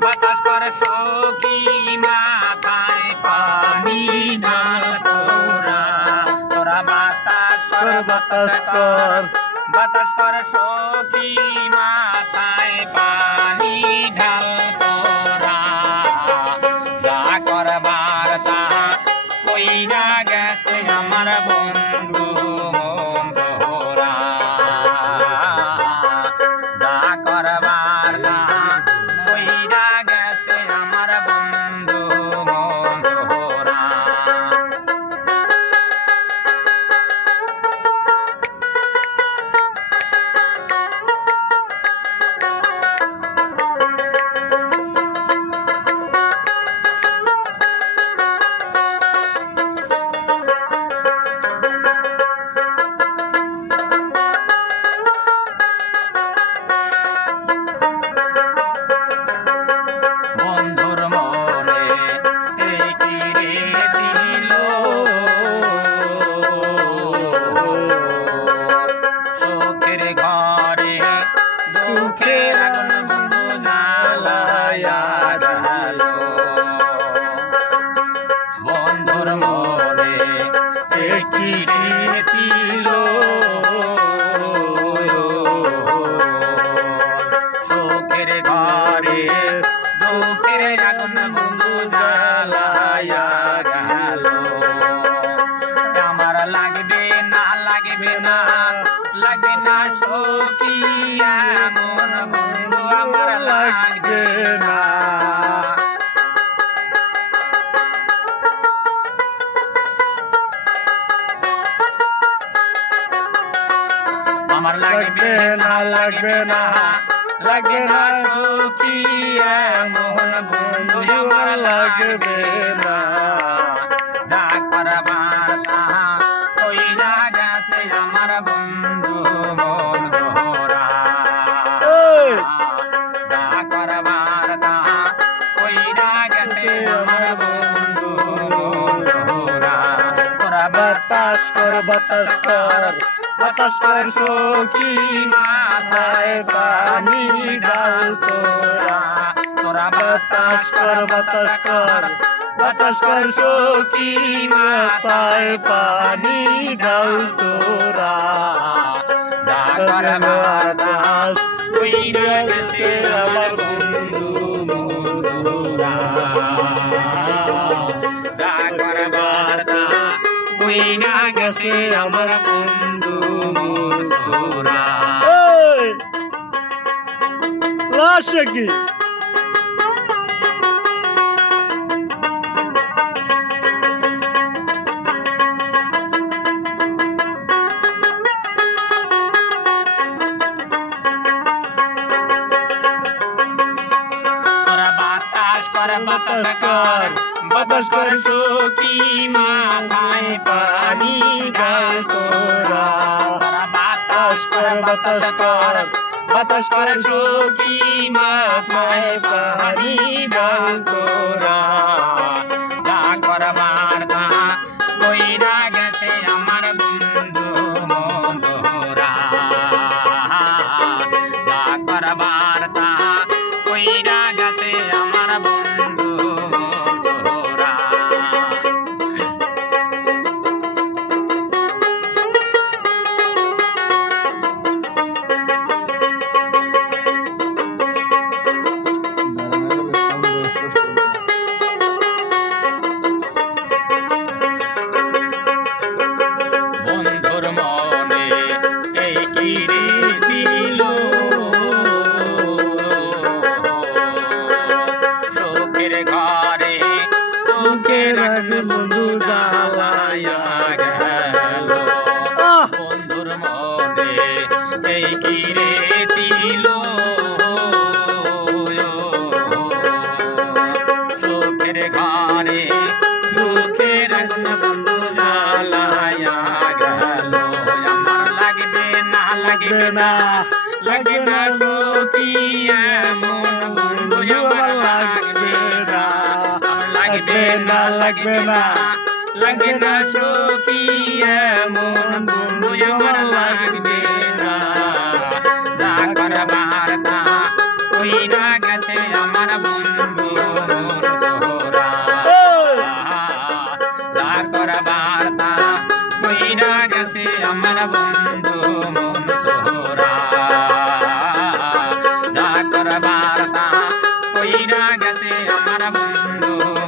বাতাস কর সখী মাথায় পানি ঢাল তোরা তোরা বাতাস কর সখী মাথায় পানি ঢাল তোরা যা করবার তা কইরা গেছে আমার বন্ধু মন সোহরা যা করবার তা কইরা গেছে আমার বন্ধু মন সোহরা লাগে না সখী এমন বন্ধু আমার লাগবে না আমার লাগবে না সখী এমন বন্ধু আমার লাগবে না যা করবার তাহা কইরা গেছে আমার বন্ধু মন সোহরা যা করবার তাহা কইরা গেছে আমার বন্ধু মন সোহরা তোরা বাতাস কর সখী মাথায় পানি ঢাল তোরা তোরা বাতাস কর সখী মাথায় পানি ঢাল তোরা যা করবার দাস কইরা গেছে আমার বন্ধু মন সোহরা যা করবার দাস কইরা গেছে আমার বন্ধু মন সোহরা লাশকি বাতাস কর সখী মাথায় পানি ঢাল তোরা বাতাস কর সখী মাথায় পানি ঢাল তোরা যা করবার তা কইরা গেছে আমার বন্ধু মন সোহরা যা করবার তা কইরা গেছে আমার বন্ধু মন সোহরা বন্ধুর মনে এই কি ছিল শোকের ঘরে তোকে রাখবে বন্ধু জ্বালায়া গেল বন্ধুর মনে এই কি ছিল শোকের ঘরে তোকে রাখবে বন্ধু জ্বালায়া গেল আমার লাগবে না সখী এমন বন্ধু আমার লাগবে না সখী এমন বন্ধু আমার লাগবে না যা করবার তা ওই গেছে আমার বন্ধু